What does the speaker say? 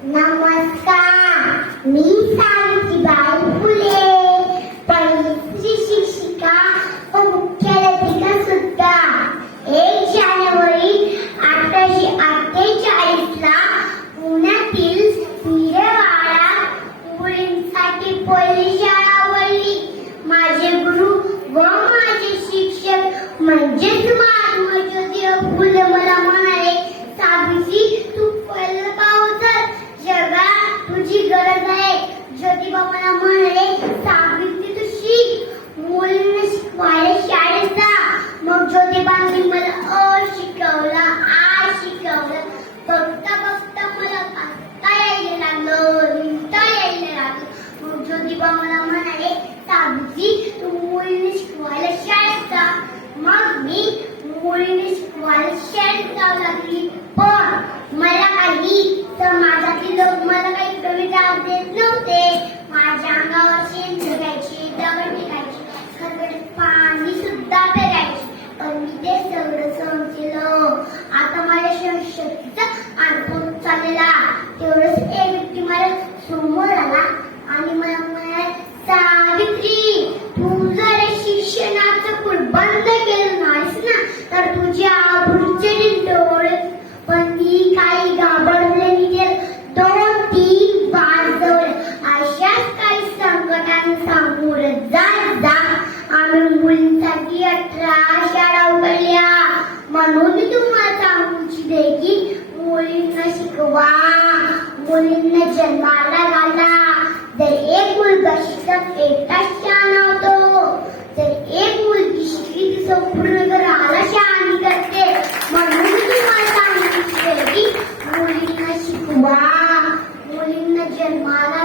नमस्कार, मी सावित्रीबाई फुले, पहिली शिक्षिका व मुख्याध्यापिका सुद्धा. 1 जानेवारी 1848 ला पुण्यातील हिरेवाडा मुलींसाठी पहिली शाळा उघडली. माझे गुरु व माझे शिक्षक म्हणजेच महात्मा ज्योतिराव फुले मला म्हणाले, सावित्री तू पहिलं पाऊल उचल, जगात तुझी गरज आहे. ज्योतिबा मला म्हणाले, सावित्री तू शिक, मुलींना शिकवायला शाळेत जा. मग ज्योतिबांनी मला अ शिकवलं, आ शिकवलं. बघता बघता मला वाचता यायला लागलं, लिहिता यायला लागलं. मग ज्योतिबा मला म्हणाले, सावित्री तू मुलींना शिकवायला शाळेत जा. मग मी मुलींना शिकवायला शाळेत जाऊ लागली. पण मला काही समाजातील लोक मला काही कविता देत नव्हते. माझ्या अंगावर शेण फेकायचे, दगड फेकायचे, खरकट पाणी सुद्धा फेकायचे. पण मी ते सगळं सहन केलं. आता माझ्या शक्तीचा अनुभव चाललेला. तेवढंच एक व्यक्ती मला समोर आला आणि मला म्हणाला, सावित्री तू जर शिक्षणाचं पूल बंद केलं नाहीस ना तर तुझ्या आबरूचे डोळे. पण ती काही घाबरलेली ते 2-3 वाजवले. अशाच काही संकटांना सामोरे जात आम्ही मुलींसाठी 18 शाळा उघडल्या. म्हणून मी तुम्हाला सांगू इच्छिते की मुलींना शिकवा, मुलींना जन्माला घाला. जर एक मुलगा शिकत एकटाच शहाणा होतो, तर एक मुलगी शिकली ती संपूर्ण घराला शहाणी करते. म्हणून मी तुम्हाला सांगू इच्छिते की मुलींना शिकवा, मुलींना जन्माला